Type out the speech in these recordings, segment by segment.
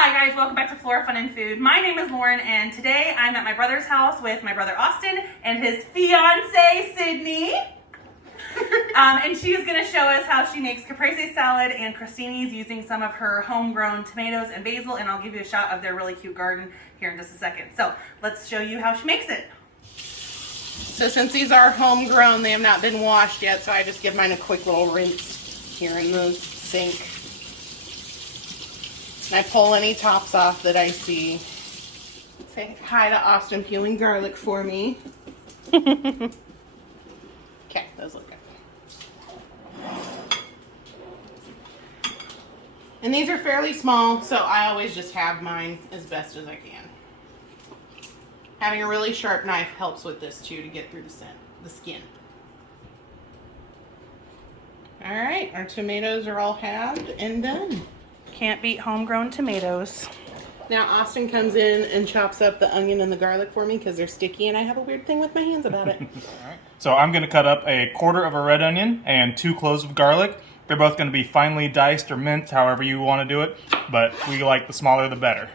Hi guys, welcome back to Flora Fun and Food. My name is Lauren and today I'm at my brother's house with my brother Austin and his fiance Sydney. And she is going to show us how she makes caprese salad and crostinis using some of her homegrown tomatoes and basil, and I'll give you a shot of their really cute garden here in just a second. So let's show you how she makes it. So since these are homegrown, they have not been washed yet, so I just give mine a quick little rinse here in the sink. And I pull any tops off that I see. Say hi to Austin peeling garlic for me. Okay, those look good. And these are fairly small, so I always just have mine as best as I can. Having a really sharp knife helps with this too, to get through the skin. All right, our tomatoes are all halved and done. Can't beat homegrown tomatoes. Now Austin comes in and chops up the onion and the garlic for me because they're sticky and I have a weird thing with my hands about it. So I'm going to cut up a quarter of a red onion and 2 cloves of garlic. They're both going to be finely diced or minced, however you want to do it, but we like the smaller the better.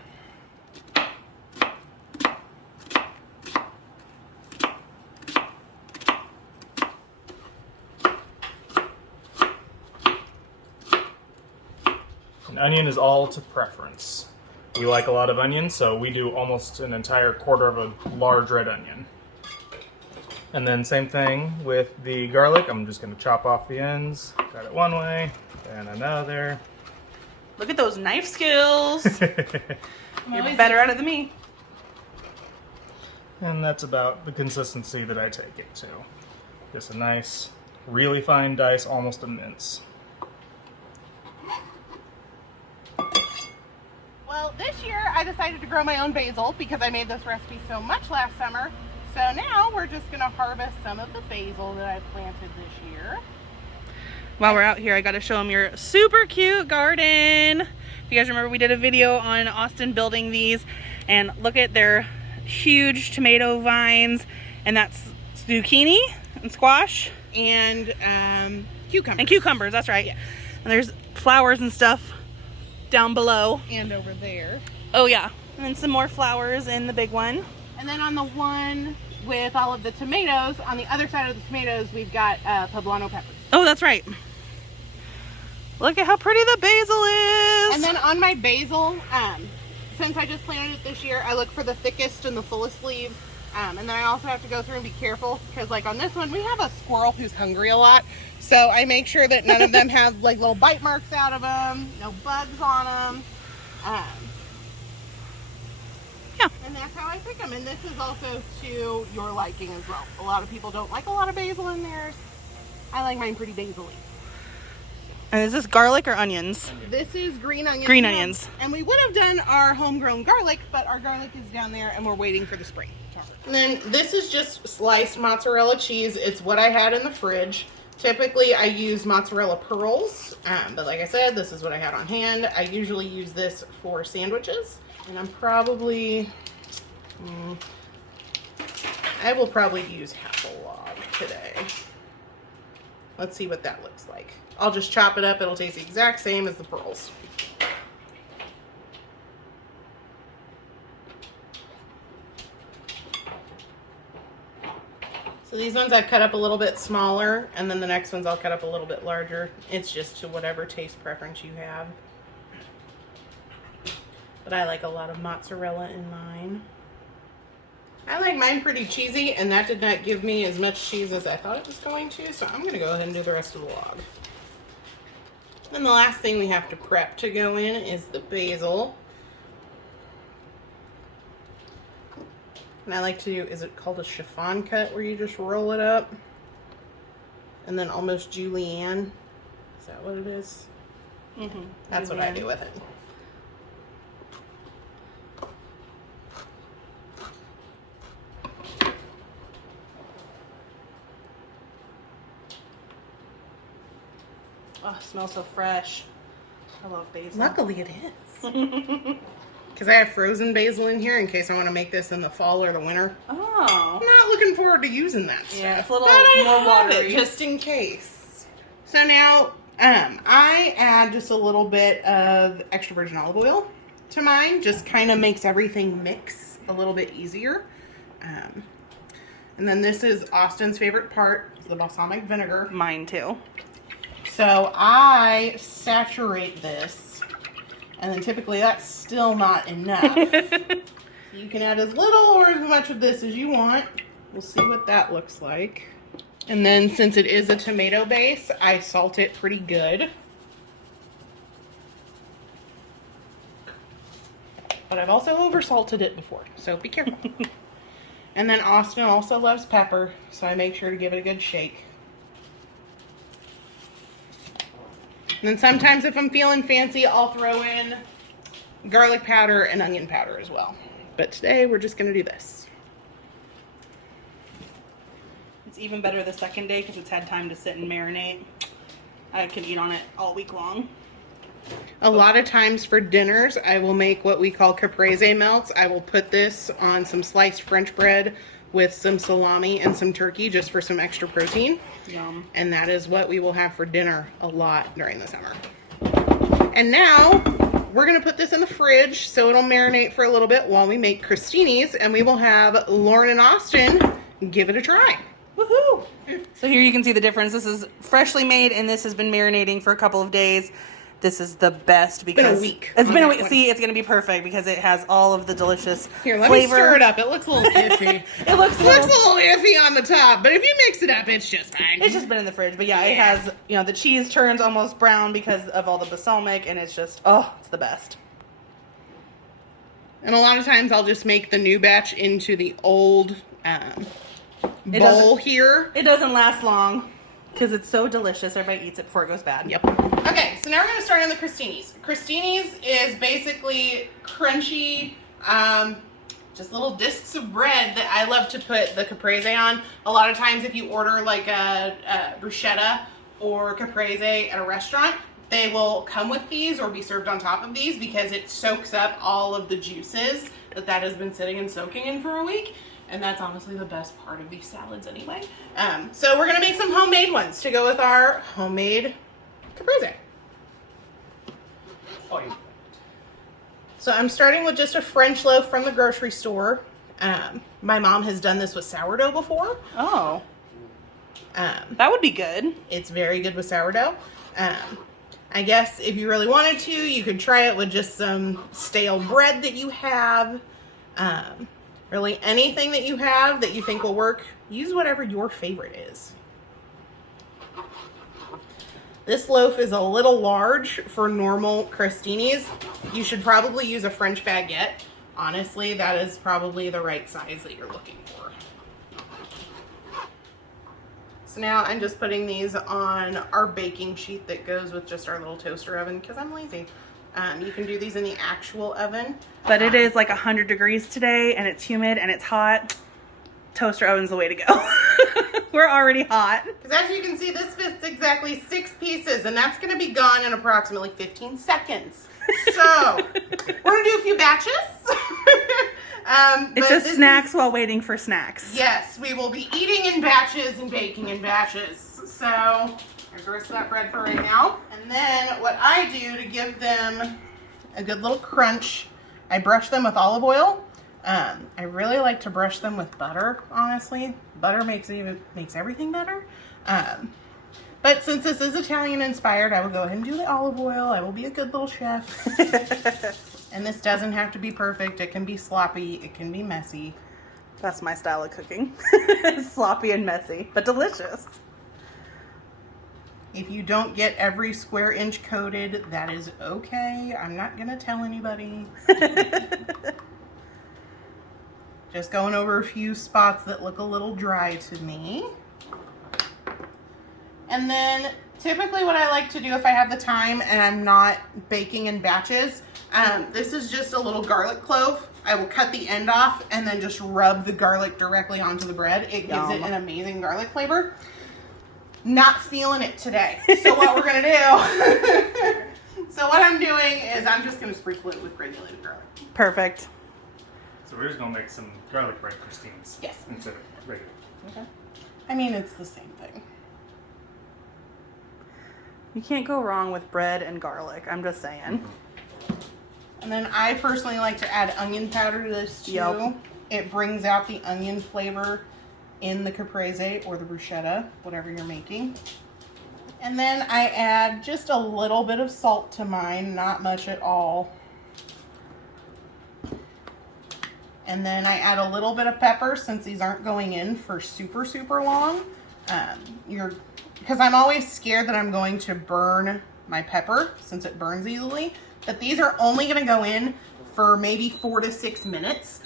An onion is all to preference. We like a lot of onions, so we do almost an entire quarter of a large red onion. And then same thing with the garlic. I'm just going to chop off the ends, cut it one way, and another. Look at those knife skills. You're better at it than me. And that's about the consistency that I take it to. Just a nice, really fine dice, almost a mince. Well, this year I decided to grow my own basil because I made this recipe so much last summer. So now we're just going to harvest some of the basil that I planted this year. While we're out here, I got to show them your super cute garden. If you guys remember, we did a video on Austin building these, and look at their huge tomato vines, and that's zucchini and squash And cucumbers. and cucumbers. That's right. Yes. And there's flowers and stuff down below. And over there. Oh yeah, and then some more flowers in the big one. And then on the one with all of the tomatoes, on the other side of the tomatoes, we've got poblano peppers. Oh, that's right. Look at how pretty the basil is. And then on my basil, since I just planted it this year, I look for the thickest and the fullest leaves. And then I also have to go through and be careful because, like, on this one, we have a squirrel who's hungry a lot. So I make sure that none of them have, like, little bite marks out of them, no bugs on them. Yeah. And that's how I pick them. And this is also to your liking as well. A lot of people don't like a lot of basil in theirs. I like mine pretty basil-y. And is this garlic or onions? This is green onions. Green onions. And we would have done our homegrown garlic, but our garlic is down there and we're waiting for the spring. And then this is just sliced mozzarella cheese. It's what I had in the fridge. Typically I use mozzarella pearls, but like I said, this is what I had on hand. I usually use this for sandwiches. And I'm probably, I will probably use half a log today. Let's see what that looks like. I'll just chop it up. It'll taste the exact same as the pearls. So these ones I've cut up a little bit smaller, and then the next ones I'll cut up a little bit larger. It's just to whatever taste preference you have. But I like a lot of mozzarella in mine. I like mine pretty cheesy, and that did not give me as much cheese as I thought it was going to, so I'm going to go ahead and do the rest of the log. Then the last thing we have to prep to go in is the basil. And I like to do, is it called a chiffon cut, where you just roll it up? And then almost julienne. Is that what it is? Mm-hmm. That's what I do with it. Oh, it smells so fresh. I love basil. Luckily it is. Because I have frozen basil in here in case I want to make this in the fall or the winter. Oh. I'm not looking forward to using that stuff. Yeah, it's a little but I more have it watery. just in case. So now I add just a little bit of extra virgin olive oil to mine. Just kind of makes everything mix a little bit easier. And then this is Austin's favorite part, the balsamic vinegar. Mine too. So I saturate this, and then typically that's still not enough. You can add as little or as much of this as you want. We'll see what that looks like. And then since it is a tomato base, I salt it pretty good. But I've also oversalted it before, so be careful. And then Austin also loves pepper, so I make sure to give it a good shake. And then sometimes if I'm feeling fancy, I'll throw in garlic powder and onion powder as well. But today we're just gonna do this. It's even better the second day because it's had time to sit and marinate. I can eat on it all week long. A lot of times for dinners, I will make what we call Caprese melts. I will put this on some sliced French bread with some salami and some turkey just for some extra protein. Yum. And that is what we will have for dinner a lot during the summer. And now we're gonna put this in the fridge so it'll marinate for a little bit while we make crostinis, and we will have Lauren and Austin give it a try. Woohoo! So here you can see the difference. This is freshly made and this has been marinating for a couple of days. This is the best because been a week It's on been a that week. one. See, it's gonna be perfect because it has all of the delicious Here, let flavor. me stir it up. It looks a little iffy. It looks a It looks little. a little iffy on the top, but if you mix it up, it's just fine. It's just been in the fridge, but yeah, it has. You know, the cheese turns almost brown because of all the balsamic, and it's just it's the best. And a lot of times I'll just make the new batch into the old bowl doesn't- here. It doesn't last long because it's so delicious. Everybody eats it before it goes bad. Yep. Okay, so now we're going to start on the crostinis. Crostinis is basically crunchy, just little discs of bread that I love to put the caprese on. A lot of times if you order like a bruschetta or caprese at a restaurant, they will come with these or be served on top of these because it soaks up all of the juices that has been sitting and soaking in for a week. And that's honestly the best part of these salads anyway. So we're going to make some homemade ones to go with our homemade caprese. So I'm starting with just a French loaf from the grocery store. My mom has done this with sourdough before. Oh, that would be good. It's very good with sourdough. I guess if you really wanted to, you could try it with just some stale bread that you have. Really anything that you have that you think will work, use whatever your favorite is. This loaf is a little large for normal crostinis. You should probably use a French baguette. Honestly, that is probably the right size that you're looking for. So now I'm just putting these on our baking sheet that goes with just our little toaster oven because I'm lazy. You can do these in the actual oven. But it is like 100 degrees today, and it's humid and it's hot. Toaster oven's the way to go. We're already hot. Because as you can see, this fits exactly 6 pieces, and that's going to be gone in approximately 15 seconds. So, we're going to do a few batches. It's just snacks while waiting for snacks. Yes, we will be eating in batches and baking in batches. So, there's the rest of that bread for right now. And then what I do to give them a good little crunch, I brush them with olive oil. I really like to brush them with butter, honestly. Butter makes everything better. But since this is Italian inspired, I will go ahead and do the olive oil. I will be a good little chef. And this doesn't have to be perfect. It can be sloppy. It can be messy. That's my style of cooking. Sloppy and messy, but delicious. If you don't get every square inch coated, that is okay. I'm not gonna tell anybody. Just going over a few spots that look a little dry to me. And then typically what I like to do if I have the time and I'm not baking in batches, this is just a little garlic clove. I will cut the end off and then just rub the garlic directly onto the bread. It gives it an amazing garlic flavor. Not feeling it today. So what we're gonna do, so what I'm doing is I'm just gonna sprinkle it with granulated garlic. Perfect. So we're just gonna make some garlic bread crostinis. Yes. Instead of regular. Okay. I mean, it's the same thing. You can't go wrong with bread and garlic. I'm just saying. And then I personally like to add onion powder to this too. Yep. It brings out the onion flavor in the caprese or the bruschetta, whatever you're making. And then I add just a little bit of salt to mine, not much at all. And then I add a little bit of pepper since these aren't going in for super, super long. Because I'm always scared that I'm going to burn my pepper since it burns easily. But these are only going to go in for maybe 4 to 6 minutes.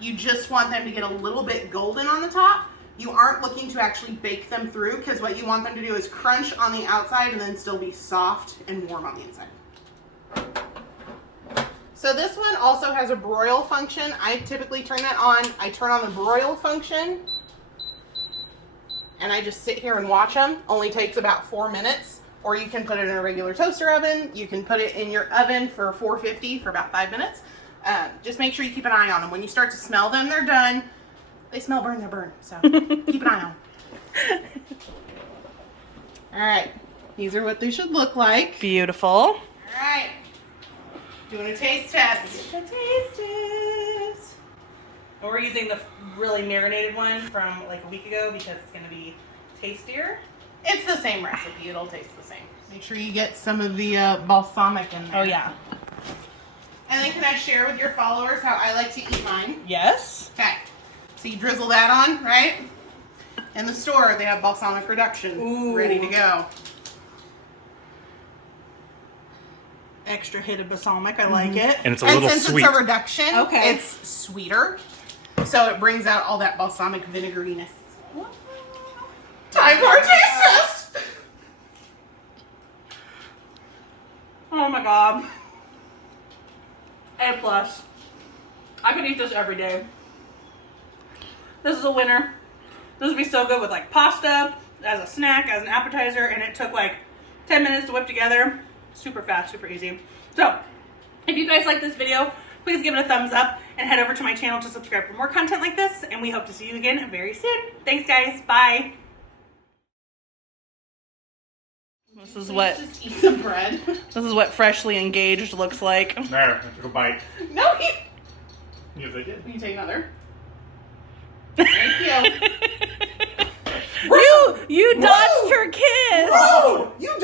You just want them to get a little bit golden on the top. You aren't looking to actually bake them through because what you want them to do is crunch on the outside and then still be soft and warm on the inside. So this one also has a broil function. I typically turn that on. I turn on the broil function and I just sit here and watch them. Only takes about 4 minutes. Or you can put it in a regular toaster oven. You can put it in your oven for 450 for about 5 minutes. Just make sure you keep an eye on them. When you start to smell them, they're done. They smell burn, they're burned. So keep an eye on them. All right. These are what they should look like. Beautiful. All right. Doing a taste test. A taste test. And we're using the really marinated one from like a week ago because it's going to be tastier. It's the same recipe. It'll taste the same. Make sure you get some of the balsamic in there. Oh, yeah. And then can I share with your followers how I like to eat mine? Yes. Okay. So you drizzle that on, right? In the store, they have balsamic reduction ready to go. Extra hit of balsamic. I like it. And it's a little since sweet. it's a reduction, Okay. it's sweeter. So it brings out all that balsamic vinegariness. Time for our taste test! Oh my god. A plus. I could eat this every day. This is a winner. This would be so good with like pasta, as a snack, as an appetizer, and it took like 10 minutes to whip together. Super fast, super easy. So, if you guys like this video, please give it a thumbs up and head over to my channel to subscribe for more content like this, and we hope to see you again very soon. Thanks guys, bye. This is what Just eat some bread. this is what freshly engaged looks like. There, I took a bite. No, Yes, I did. you take another. Thank you. You dodged her kiss. Whoa! You